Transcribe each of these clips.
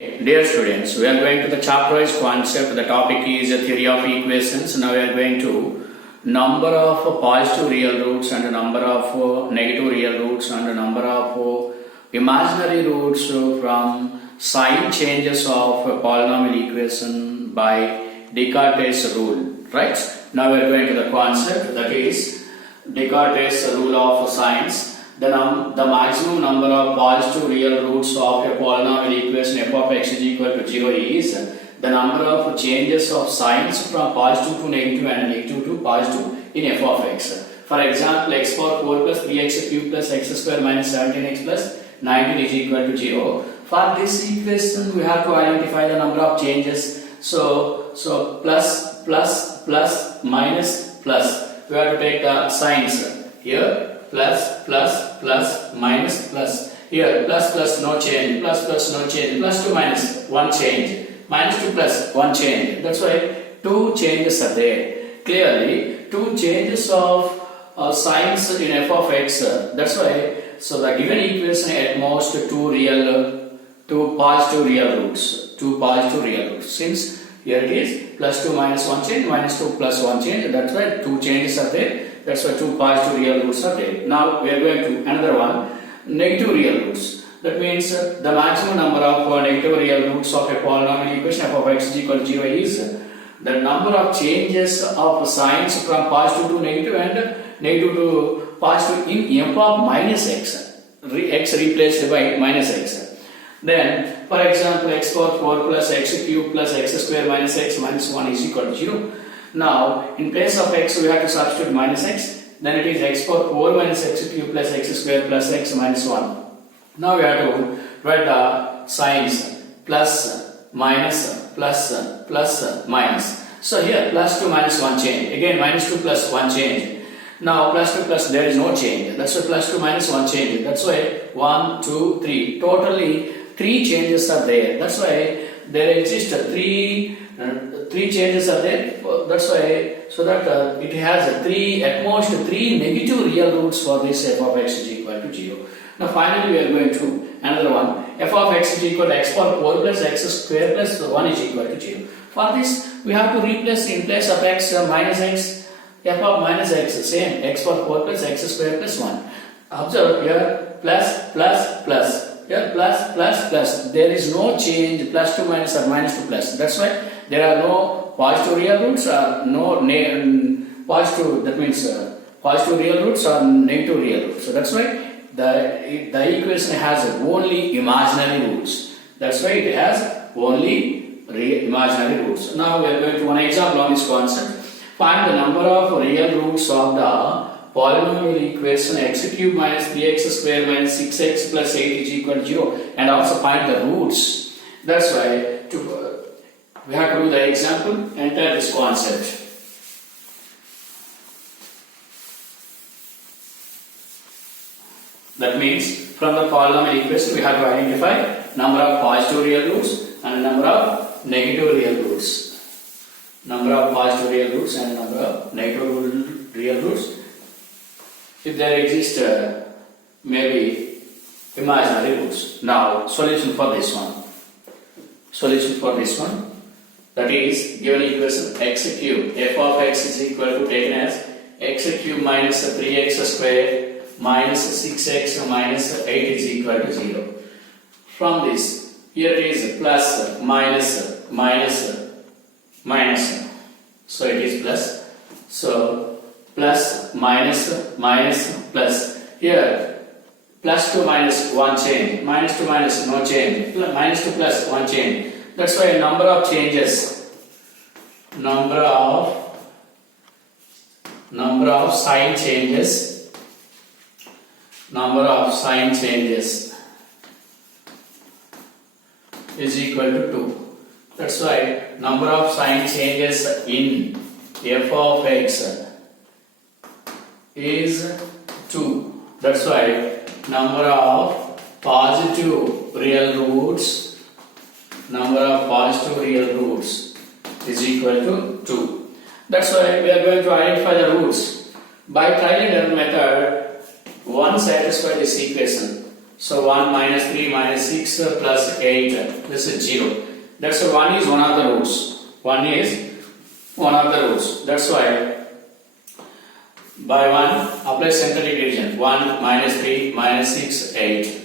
Dear students, we are going to the chapter-wise concept. The topic is a theory of equations. Now we are going to number of positive real roots and number of negative real roots and number of imaginary roots from sign changes of a polynomial equation by Descartes' rule. Right? Now we are going to the concept, that is Descartes' rule of signs. The maximum number of positive real roots of a polynomial equation f of x is equal to 0 is the number of changes of signs from positive to negative and negative to positive in f of x. For example, x power 4 plus 3x cube plus x square minus 17x plus 19 is equal to 0. For this equation, we have to identify the number of changes. So plus, plus, plus, minus, plus. We have to take the signs here. Plus, plus, plus, minus, plus. Here, plus, plus, no change. Plus, plus, no change. Plus to minus, one change. Minus to plus, one change. That's why two changes are there. Clearly, two changes of signs in f of x. That's why, so the given equation at most two positive real roots. Two positive real roots. Since here it is plus 2 minus 1 change, minus 2 plus 1 change. That's why two changes are there. That's why two positive real roots are there. Now we are going to another one, negative real roots. That means the maximum number of negative real roots of a polynomial equation f of x is equal to 0 is the number of changes of signs from positive to negative and negative to positive in f of minus x. X replaced by minus x. Then, for example, x power 4 plus x cube plus x square minus x minus 1 is equal to 0. Now, in place of x, we have to substitute minus x. Then it is x power 4 minus x cube plus x square plus x minus 1. Now we have to write the signs plus, minus, plus, plus, minus. So here plus 2 minus 1 change. Again minus 2 plus 1 change. Now plus 2 plus there is no change. That's why plus 2 minus 1 change. That's why 1, 2, 3. Totally 3 changes are there. That's why there exist three changes are there. That's why, so that it has at most 3 negative real roots for this f of x is equal to 0. Now finally we are going to another one. F of x is equal to x power 4 plus x square plus 1 is equal to 0. For this we have to replace in place of x minus x, f of minus x, same x power 4 plus x square plus 1. Observe here plus, plus, plus. Here plus, plus, plus. There is no change, plus 2 minus or minus 2 plus. That's why there are no positive real roots or no positive, that means positive real roots or negative real roots. So that's why the equation has only imaginary roots. That's why it has only imaginary roots. Now we are going to one example on this concept. Find the number of real roots of the polynomial equation x cube minus 3x square minus 6x plus 8 is equal to 0, and also find the roots. That's why we have to do the example, enter this concept. That means from the polynomial equation we have to identify number of positive real roots and number of negative real roots. Number of positive real roots and number of negative real roots. If there exist maybe imaginary roots. Now solution for this one. Solution for this one. That is given equation x cube f of x is equal to taken as x cube minus 3x square minus 6x minus 8 is equal to 0. From this, here it is plus, minus, minus, minus. So it is plus. So plus, minus, minus, plus. Here plus 2 minus 1 change. Minus 2 minus no change. Minus 2 plus 1 change. That's why number of changes. Number of sign changes. Number of sign changes is equal to 2. That's why number of sign changes in f of x is 2. That's why number of positive real roots is equal to 2. That's why we are going to identify the roots. By trial and error method, one satisfies this equation. So 1 minus 3 minus 6 plus 8, this is 0. That's why 1 is one of the roots. 1 is one of the roots. That's why by 1 apply central division. 1 minus 3 minus 6, 8.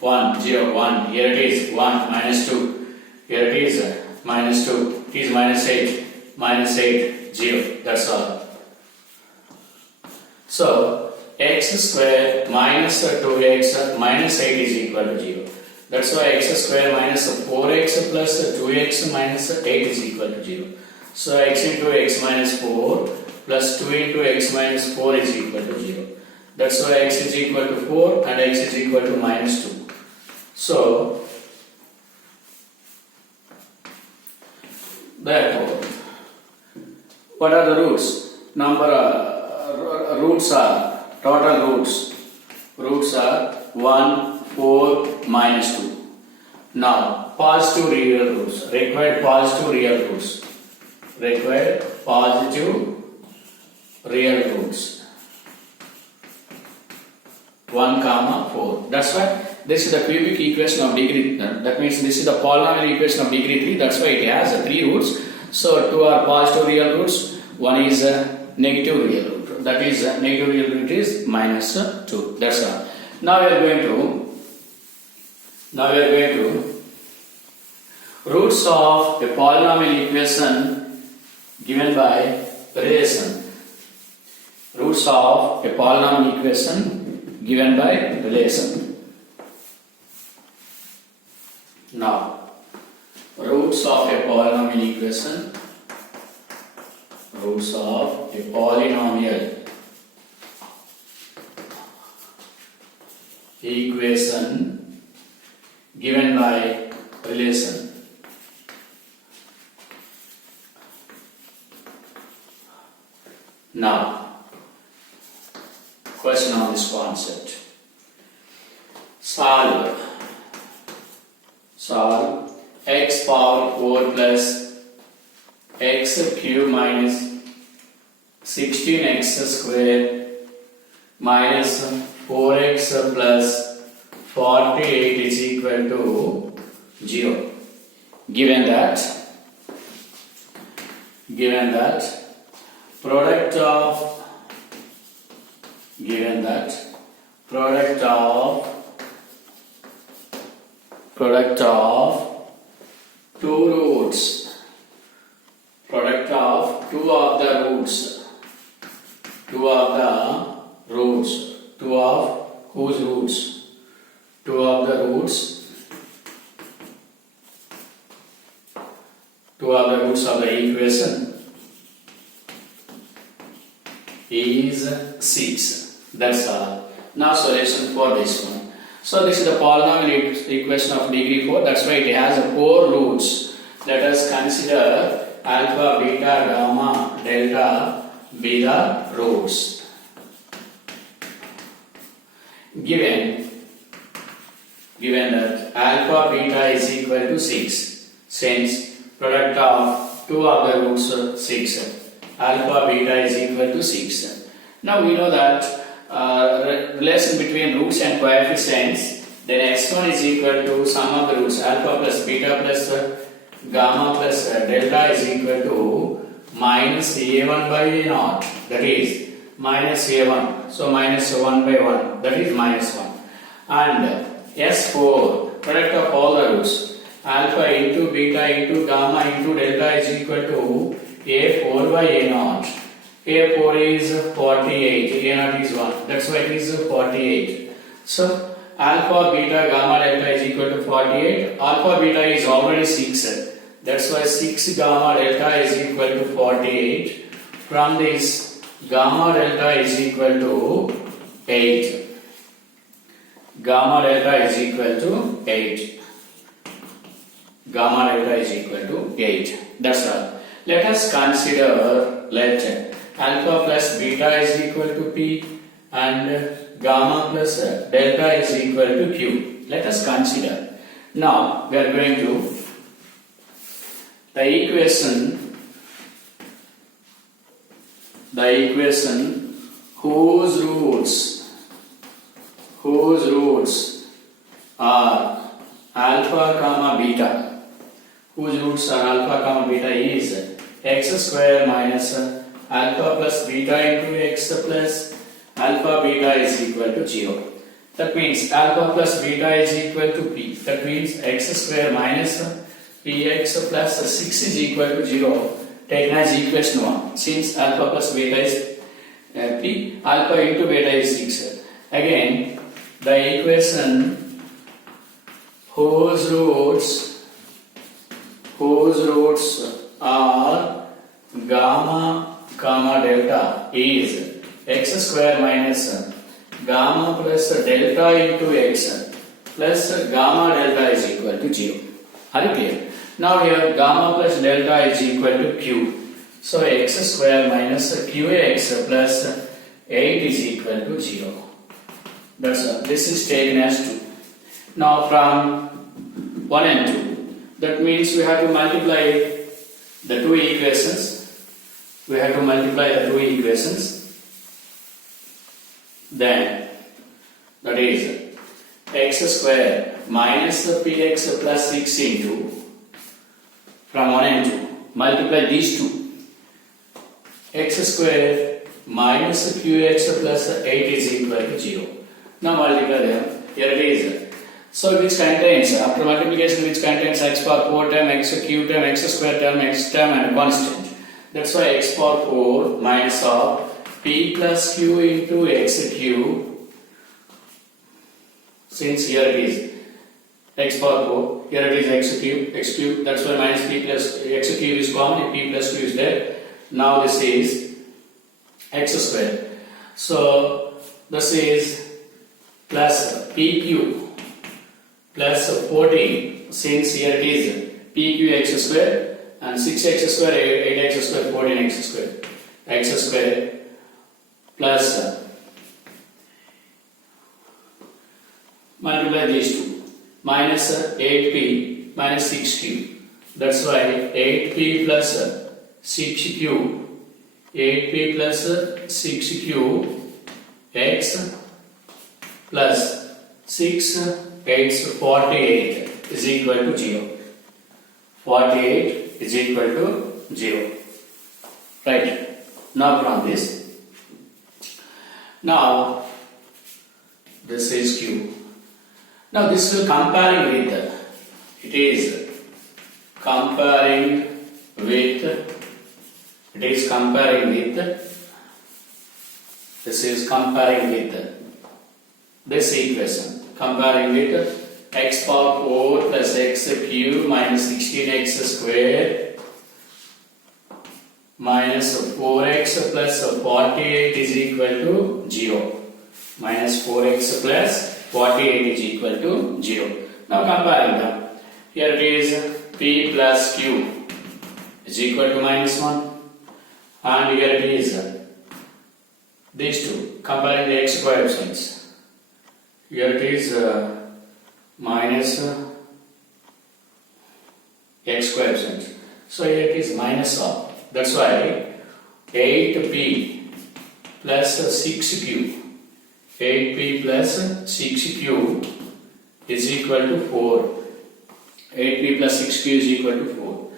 1, 0, 1. Here it is 1 minus 2. Here it is minus 2. It is minus 8, 0. That's all. So x square minus 2x minus 8 is equal to 0. That's why x square minus 4x plus 2x minus 8 is equal to 0. So x into x minus 4 plus 2 into x minus 4 is equal to 0. That's why x is equal to 4 and x is equal to minus 2. So therefore, what are the roots? Roots are, total roots. Roots are 1, 4, minus 2. Now, positive real roots. Required positive real roots. Required positive real roots. 1, 4. That's why this is the cubic equation of degree. That means this is the polynomial equation of degree 3. That's why it has 3 roots. So 2 are positive real roots. 1 is a negative real root. That is negative real root is minus 2. That's all. Now we are going to roots of a polynomial equation given by relation. Roots of a polynomial equation given by relation. Now, roots of a polynomial equation. Roots of a polynomial equation given by relation. Now, question on this concept. Solve x power 4 plus x cube minus 16x square minus 4x plus 48 is equal to 0. Given that product of two roots, product of two of the roots, two of the roots of the equation is 6. That's all. Now solution for this one. So this is the polynomial equation of degree 4. That's why it has 4 roots. Let us consider alpha, beta, gamma, delta be the roots. Given that alpha, beta is equal to 6, since product of two of the roots 6, alpha, beta is equal to 6. Now we know that relation between roots and coefficients, then x1 is equal to sum of the roots alpha plus beta plus gamma plus delta is equal to minus a1 by a0, that is minus a1, so minus 1 by 1, that is minus 1, and s4 product of all the roots alpha into beta into gamma into delta is equal to a4 by a0. A4 is 48, A0 is 1, that's why it is 48. So alpha, beta, gamma, delta is equal to 48. Alpha, beta is already 6, that's why 6 gamma delta is equal to 48. From this, gamma delta is equal to 8. Gamma delta is equal to 8. Gamma delta is equal to 8. That's all. Let us consider, alpha plus beta is equal to P and gamma plus delta is equal to Q. Let us consider. Now we are going to the equation whose roots whose roots are alpha comma beta, whose roots are alpha comma beta is x square minus alpha plus beta into x plus alpha beta is equal to 0. That means alpha plus beta is equal to p. That means x square minus px plus 6 is equal to 0, taken as equation 1. Since alpha plus beta is p, alpha into beta is 6. Again, the equation whose roots are gamma comma delta is x square minus gamma plus delta into x plus gamma delta is equal to 0. Are you clear? Now here gamma plus delta is equal to q. So x square minus qx plus 8 is equal to 0. That's all. This is taken as 2. Now from 1 and 2. That means we have to multiply the two equations. Then that is x square minus px plus 6 into, from 1 and 2, multiply these two. X square minus qx plus 8 is equal to 0. Now multiply them. Here it is. So which contains, after multiplication, which contains x power 4 term, x cube term, x square term, x term and constant. That's why x power 4 minus of p plus q into x cube. Since here it is x power 4, here it is x cube, that's why minus p plus x cube is common, p plus q is there. Now this is x square. So this is plus pq plus 14, since here it is pqx square and 6x square, 8x square, 14x square. X square plus multiply these two, minus 8p minus 6q. That's why 8p plus 6q, 8p plus 6q x plus 6 x 48 is equal to 0. 48 is equal to 0. Right. Now from this, now this is q. Now this will comparing with, it is comparing with, this is comparing with this equation, comparing with x power 4 plus x cube minus 16x square minus 4x plus 48 is equal to 0. Minus 4x plus 48 is equal to 0. Now comparing them. Here it is p plus q is equal to minus 1. And here it is these two. Comparing the x coefficients. Here it is minus x coefficient. So here it is minus of. That's why 8p plus 6q, 8p plus 6q is equal to 4. 8p plus 6q is equal to 4.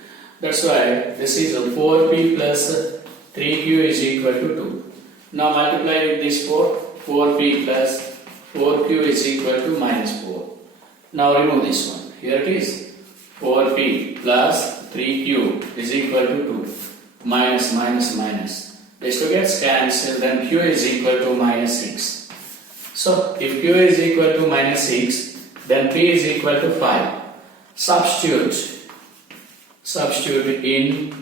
That's why this is 4p plus 3q is equal to 2. Now multiply with this 4p plus 4q is equal to minus 4. Now remove this one. Here it is 4p plus 3q is equal to 2. Minus. This two gets cancelled, then q is equal to minus 6. So if q is equal to minus 6, then p is equal to 5. Substitute in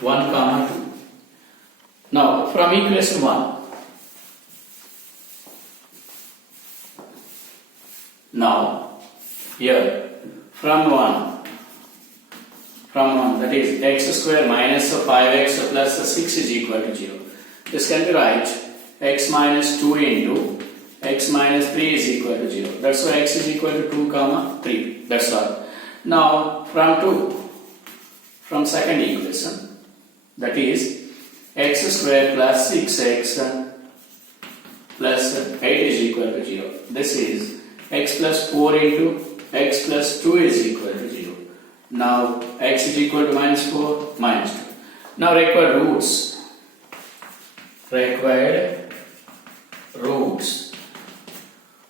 1 comma 2. Now from equation 1, now here from 1, that is x square minus 5x plus 6 is equal to 0. This can be right x minus 2 into x minus 3 is equal to 0. That's why x is equal to 2 comma 3. That's all. Now from 2, from second equation, that is x square plus 6x plus 8 is equal to 0. This is x plus 4 into x plus 2 is equal to 0. Now x is equal to minus 4, minus 2. Now required roots. Required roots.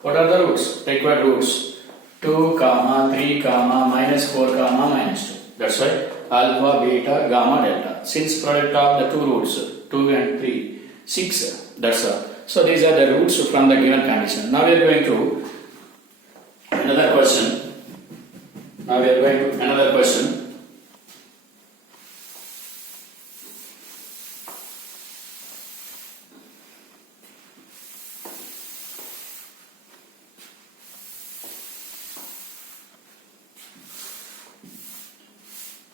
What are the roots? Required roots. 2, comma, 3, comma, minus 4, comma, minus 2. That's why alpha, beta, gamma, delta. Since product of the two roots, 2 and 3, 6. That's all. So these are the roots from the given condition. Now we are going to another question.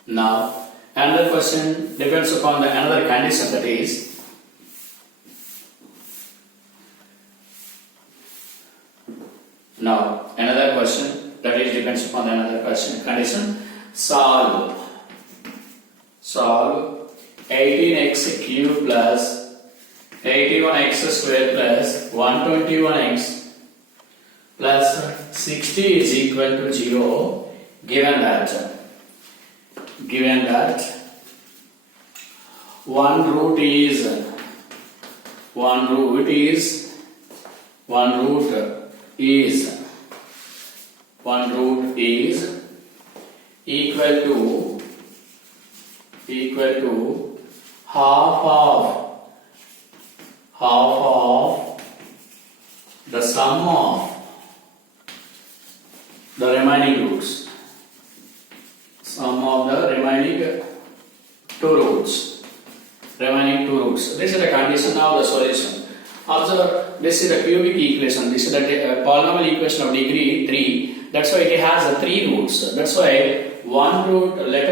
Now another question depends upon the another condition, that is now another question that is depends upon the another question condition. Solve 18x cube plus 81x square plus 121x plus 60 is equal to 0 given that one root is equal to half of the sum of the remaining roots. Sum of the remaining two roots. This is the condition of the solution. Observe, this is a cubic equation. This is a polynomial equation of degree 3. That's why it has 3 roots. That's why one root, let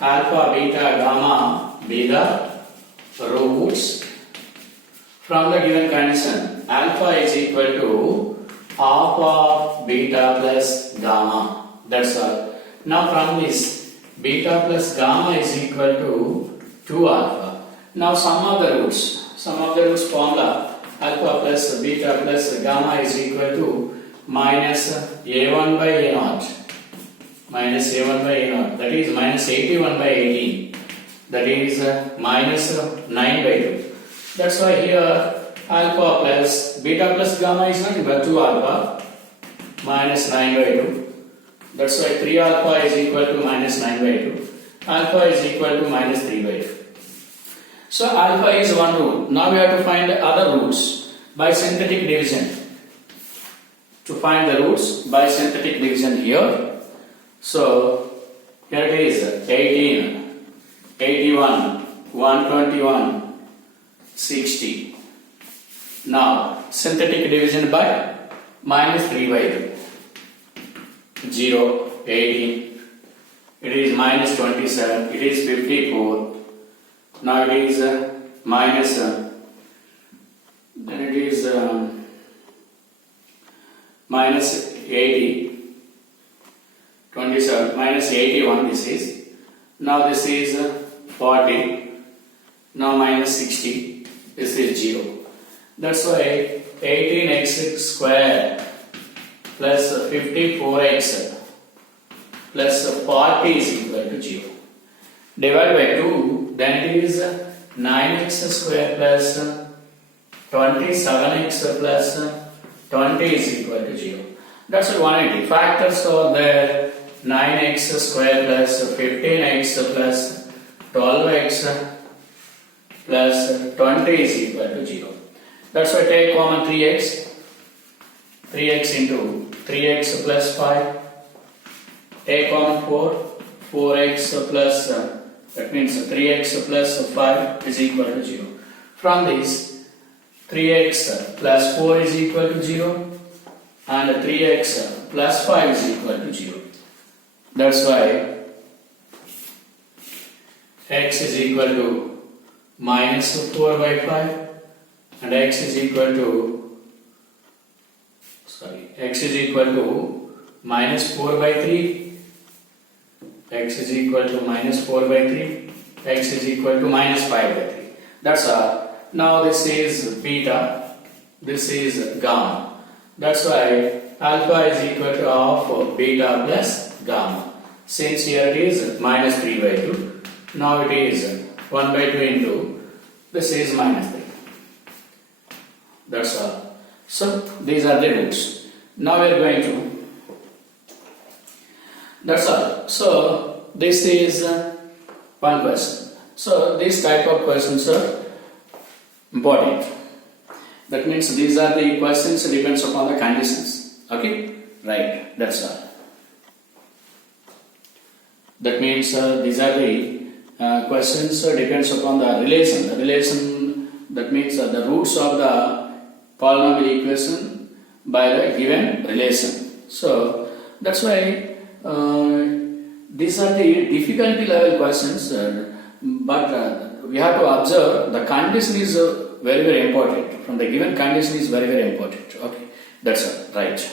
alpha, beta, gamma be the roots from the given condition. Alpha is equal to half of beta plus gamma. That's all. Now from this, beta plus gamma is equal to 2 alpha. Now sum of the roots formula, alpha plus beta plus gamma is equal to minus a1 by a0. Minus a1 by a0. That is minus 81 by 18. That is minus 9 by 2. That's why here alpha plus beta plus gamma is nothing but 2 alpha minus 9 by 2. That's why 3 alpha is equal to minus 9 by 2. Alpha is equal to minus 3 by 2. So alpha is one root. Now we have to find the other roots by synthetic division. To find the roots by synthetic division here. So here it is 18, 81, 121, 60. Now synthetic division by minus 3 by 2. 0, 18. It is minus 27. It is 54. Now it is minus. Then it is minus 80. 27 minus 81. This is. Now this is 40. Now minus 60. This is 0. That's why 18x square plus 54x plus 40 is equal to 0. Divide by 2, then it is 9x square plus 27x plus 20 is equal to 0. That's why 180. Factors are there. 9x square plus 15x plus 12x plus 20 is equal to 0. That's why take common 3x. 3x into 3x plus 5. Take common 4. 4x plus, that means 3x plus 5 is equal to 0. From this, 3x plus 4 is equal to 0 and 3x plus 5 is equal to 0. That's why x is equal to minus 4 by 5 and x is equal to minus 4 by 3, x is equal to minus 4 by 3, x is equal to minus 5 by 3. That's all. Now this is beta, this is gamma. That's why alpha is equal to half of beta plus gamma. Since here it is minus 3 by 2, now it is 1 by 2 into, this is minus 3. That's all. So these are the roots. Now we are going to, that's all. So this is one question. So this type of questions are important. That means these are the questions depends upon the conditions. Okay, right, that's all. That means these are the questions depends upon the relation. The relation, that means the roots of the polynomial equation by the given relation. So that's why these are the difficulty level questions, but we have to observe the condition is very important. From the given condition is very important. Okay, that's all. Right.